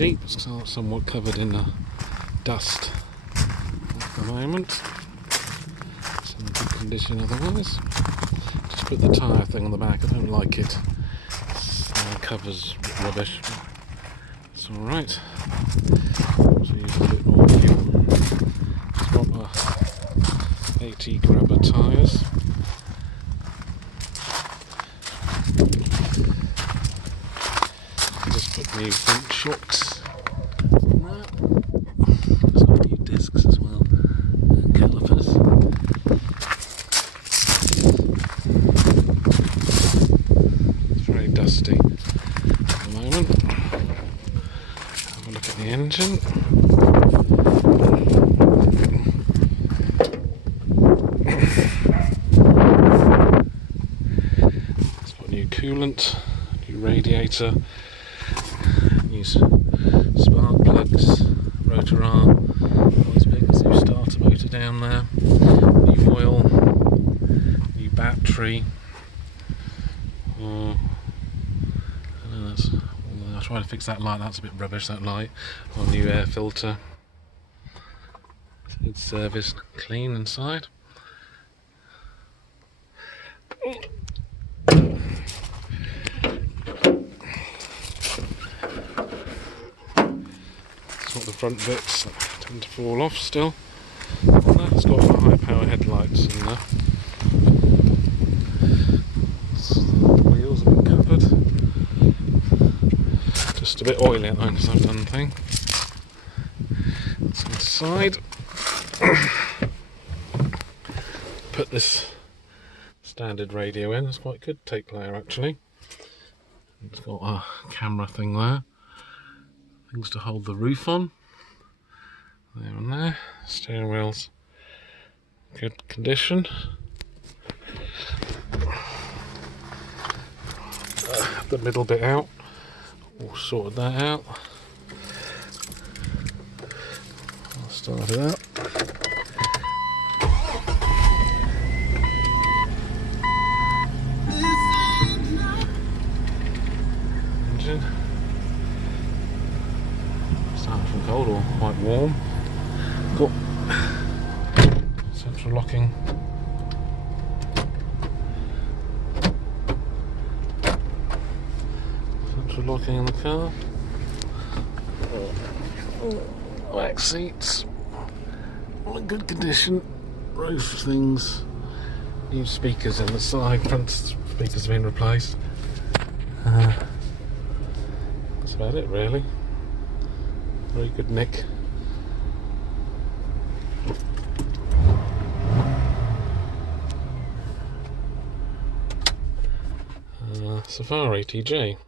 Jeep. It's somewhat covered in dust at the moment. It's in good condition otherwise. Just put the tyre thing on the back. I don't like it. It covers rubbish. It's alright. So use a bit more fuel. Just got my 80 grabber tyres. Just put new front shocks on that. It's got new discs as well, and calipers. It's very dusty at the moment. Have a look at the engine. It's got new coolant, new radiator, new spark plugs, rotor arm, all these bits, new starter motor down there, new oil, new battery. I'll try to fix that light, that's a bit rubbish, that light. Or new air filter. It's serviced, clean inside. It's got the front bits that tend to fall off still. And that's got high power headlights in there. The wheels have been covered. Just a bit oily at the moment because I've done the thing. That's inside. Put this standard radio in. It's quite a good tape player actually. It's got a camera thing there. Things to hold the roof on. There and there. Steering wheel's good condition. The middle bit out. All sorted that out. I'll start it out. Engine. Starting from cold or quite warm. Got central locking. Locking in the car. Back seats, all in good condition. Roof things, new speakers in the side. Front speakers have been replaced. That's about it really. Very good nick. Safari TJ.